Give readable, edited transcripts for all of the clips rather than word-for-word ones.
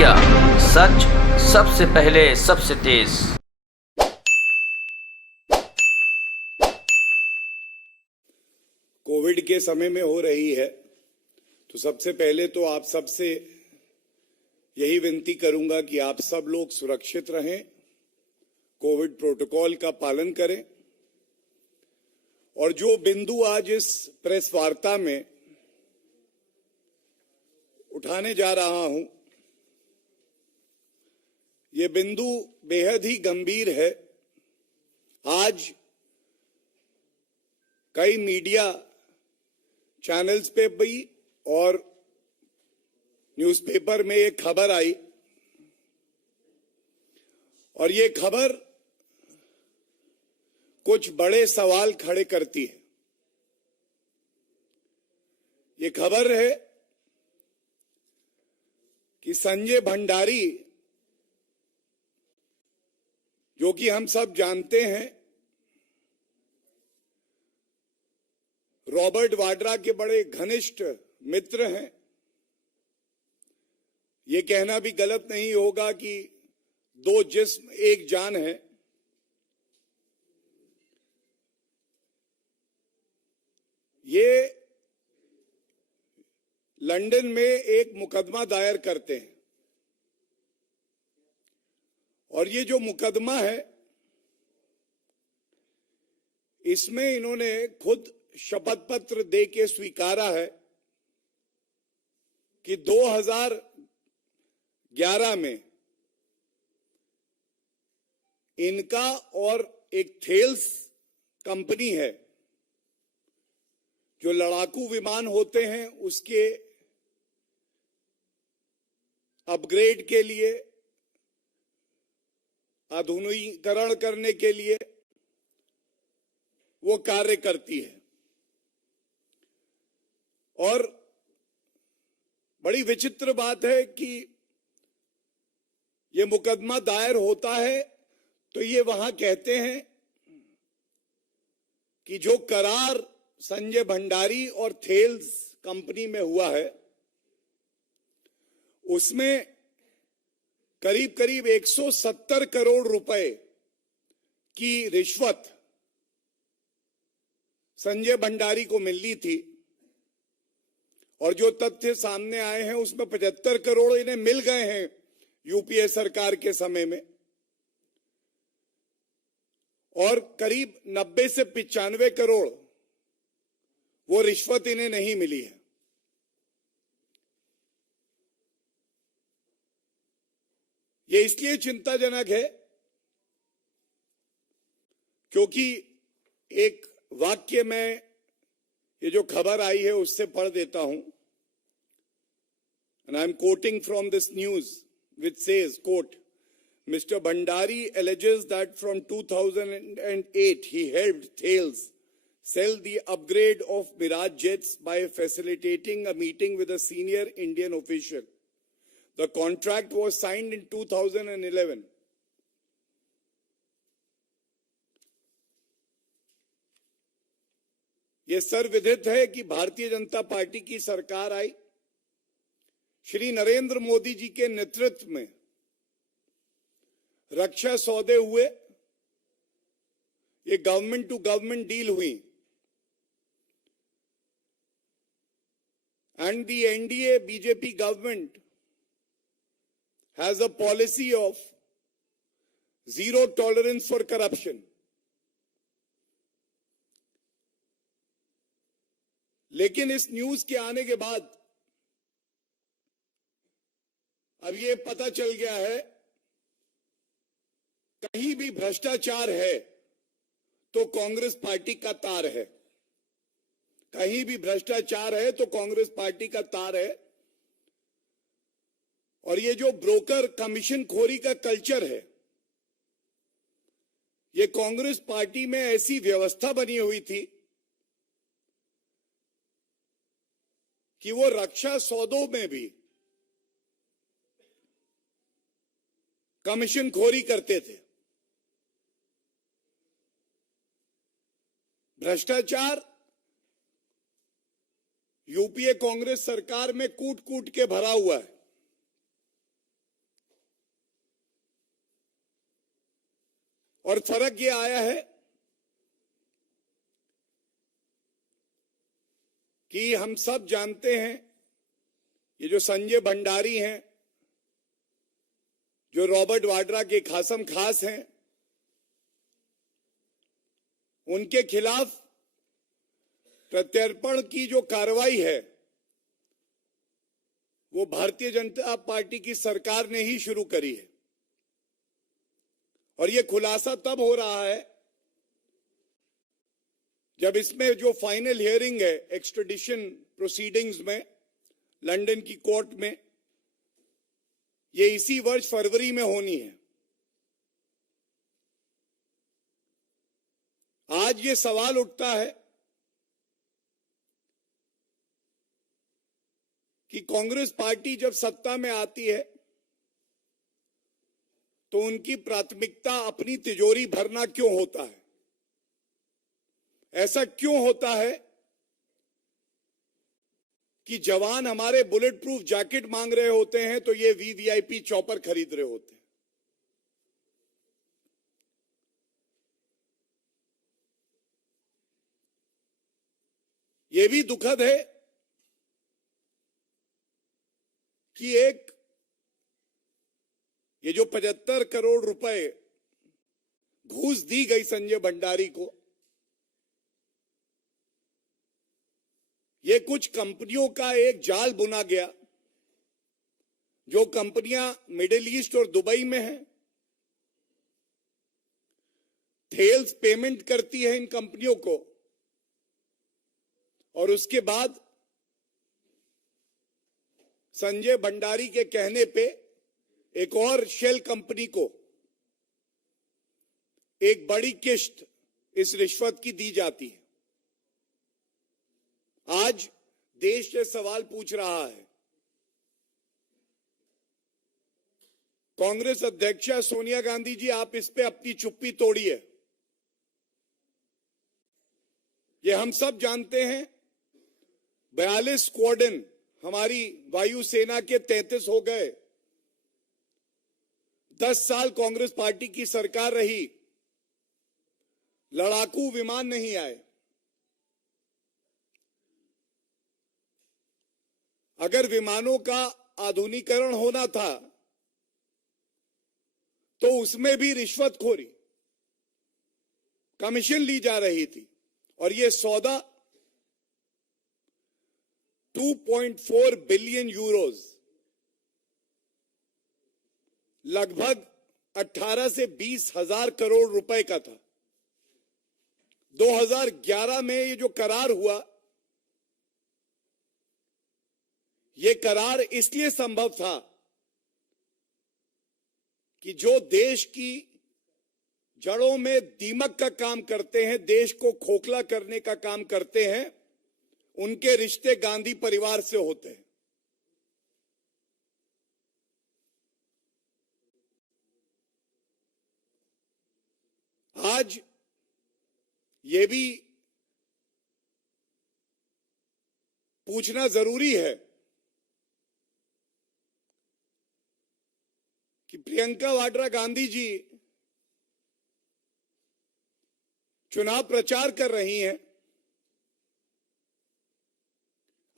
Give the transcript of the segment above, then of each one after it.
India, सच सबसे पहले सबसे तेज। कोविड के समय में हो रही है, तो सबसे पहले तो आप सबसे यही विनती करूंगा कि आप सब लोग सुरक्षित रहें, कोविड प्रोटोकॉल का पालन करें। और जो बिंदु आज इस प्रेस वार्ता में उठाने जा रहा हूं, ये बिंदु बेहद ही गंभीर है। आज कई मीडिया चैनल्स पे भी और न्यूज़पेपर में एक खबर आई, और ये खबर कुछ बड़े सवाल खड़े करती है। ये खबर है कि संजय भंडारी, जो कि हम सब जानते हैं रॉबर्ट वाड्रा के बड़े घनिष्ठ मित्र हैं। ये कहना भी गलत नहीं होगा कि दो जिस्म एक जान है। ये लंदन में एक मुकदमा दायर करते हैं, और ये जो मुकदमा है, इसमें इन्होंने खुद शपथ पत्र दे के स्वीकारा है कि 2011 में इनका और एक थेल्स कंपनी है जो लड़ाकू विमान होते हैं उसके अपग्रेड के लिए, आधुनिकीकरण करने के लिए वो कार्य करती है। और बड़ी विचित्र बात है कि ये मुकदमा दायर होता है तो ये वहां कहते हैं कि जो करार संजय भंडारी और थेल्स कंपनी में हुआ है, उसमें करीब करीब 170 करोड़ रुपए की रिश्वत संजय भंडारी को मिलनी थी, और जो तथ्य सामने आए हैं उसमें 75 करोड़ इन्हें मिल गए हैं यूपीए सरकार के समय में, और करीब 90 से 95 करोड़ वो रिश्वत इन्हें नहीं मिली है। ये इसलिए चिंताजनक है क्योंकि एक वाक्य में ये जो खबर आई है उससे पढ़ देता हूं, and I am quoting from this news, which says, quote, Mr. Bhandari alleges that from 2008 he helped Thales sell the upgrade of Mirage jets by facilitating a meeting with a senior Indian official. The contract was signed in 2011. ये सर्वविदित है कि Bharatiya Janata party की सरकार आई, श्री नरेंद्र मोदी जी के नेतृत्व में रक्षा सौदे हुए, ये गवर्नमेंट टू गवर्नमेंट डील हुई, and the NDA BJP government has a policy of zero tolerance for corruption. लेकिन इस न्यूज के आने के बाद अब ये पता चल गया है, कहीं भी भ्रष्टाचार है तो कांग्रेस पार्टी का तार है। कहीं भी भ्रष्टाचार है तो कांग्रेस पार्टी का तार है। और ये जो ब्रोकर कमीशन खोरी का कल्चर है, ये कांग्रेस पार्टी में ऐसी व्यवस्था बनी हुई थी कि वो रक्षा सौदों में भी कमीशन खोरी करते थे। भ्रष्टाचार यूपीए कांग्रेस सरकार में कूट कूट के भरा हुआ है। और फर्क ये आया है कि हम सब जानते हैं ये जो संजय भंडारी हैं, जो रॉबर्ट वाड्रा के खासम खास हैं, उनके खिलाफ प्रत्यर्पण की जो कार्रवाई है वो भारतीय जनता पार्टी की सरकार ने ही शुरू करी है। और ये खुलासा तब हो रहा है जब इसमें जो फाइनल हियरिंग है एक्सट्रेडिशन प्रोसीडिंग्स में लंदन की कोर्ट में, ये इसी वर्ष फरवरी में होनी है। आज ये सवाल उठता है कि कांग्रेस पार्टी जब सत्ता में आती है तो उनकी प्राथमिकता अपनी तिजोरी भरना क्यों होता है? ऐसा क्यों होता है कि जवान हमारे बुलेट प्रूफ जैकेट मांग रहे होते हैं तो ये वीवीआईपी चॉपर खरीद रहे होते हैं? ये भी दुखद है कि ये जो 75 करोड़ रुपए घूस दी गई संजय भंडारी को, ये कुछ कंपनियों का एक जाल बुना गया, जो कंपनियां मिडिल ईस्ट और दुबई में हैं। थेल्स पेमेंट करती है इन कंपनियों को और उसके बाद संजय भंडारी के कहने पे एक और शेल कंपनी को एक बड़ी किस्त इस रिश्वत की दी जाती है। आज देश ये सवाल पूछ रहा है, कांग्रेस अध्यक्षा सोनिया गांधी जी, आप इस पे अपनी चुप्पी तोड़िए। ये हम सब जानते हैं 42 स्क्वाड्रन हमारी वायुसेना के 33 हो गए। 10 साल कांग्रेस पार्टी की सरकार रही, लड़ाकू विमान नहीं आए। अगर विमानों का आधुनिकीकरण होना था तो उसमें भी रिश्वतखोरी, कमीशन ली जा रही थी। और ये सौदा 2.4 बिलियन यूरोज, लगभग 18 से 20 हजार करोड़ रुपए का था। 2011 में ये जो करार हुआ, ये करार इसलिए संभव था कि जो देश की जड़ों में दीमक का काम करते हैं, देश को खोखला करने का काम करते हैं, उनके रिश्ते गांधी परिवार से होते हैं। आज ये भी पूछना जरूरी है कि प्रियंका वाड्रा गांधी जी चुनाव प्रचार कर रही हैं,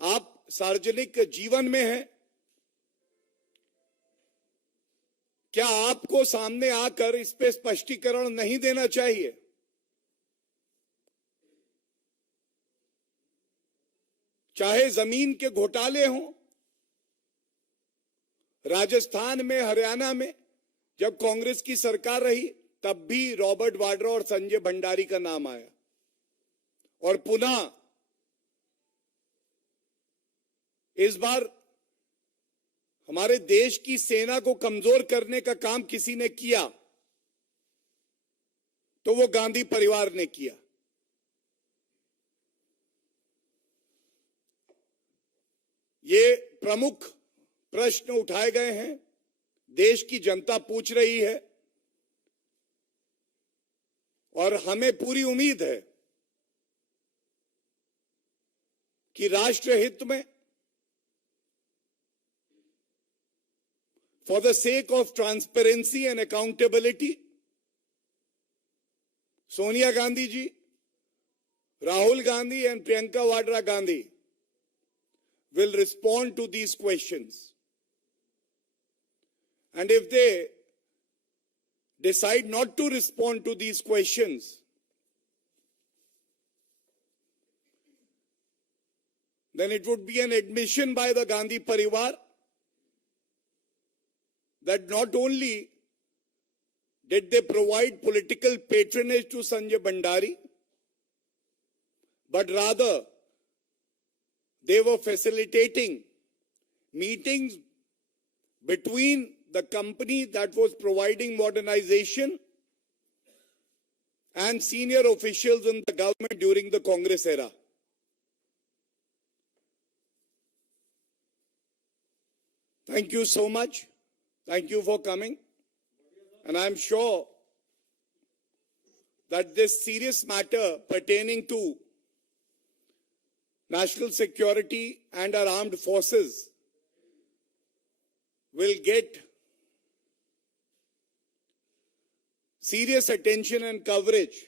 आप सार्वजनिक जीवन में हैं, क्या आपको सामने आकर इस पे स्पष्टीकरण नहीं देना चाहिए? चाहे जमीन के घोटाले हों, राजस्थान में, हरियाणा में जब कांग्रेस की सरकार रही तब भी रॉबर्ट वाड्रा और संजय भंडारी का नाम आया। और पुनः इस बार हमारे देश की सेना को कमजोर करने का काम किसी ने किया तो वो गांधी परिवार ने किया। ये प्रमुख प्रश्न उठाए गए हैं, देश की जनता पूछ रही है और हमें पूरी उम्मीद है कि राष्ट्र हित में, for the sake of transparency and accountability, Sonia Gandhi ji, Rahul Gandhi and Priyanka Vadra Gandhi will respond to these questions. And if they decide not to respond to these questions, then it would be an admission by the Gandhi Parivar that not only did they provide political patronage to Sanjay Bhandari, but rather they were facilitating meetings between the company that was providing modernization and senior officials in the government during the Congress era. Thank you so much. Thank you for coming. And I'm sure that this serious matter pertaining to national security and our armed forces will get serious attention and coverage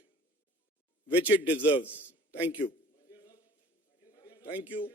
which it deserves. Thank you. Thank you.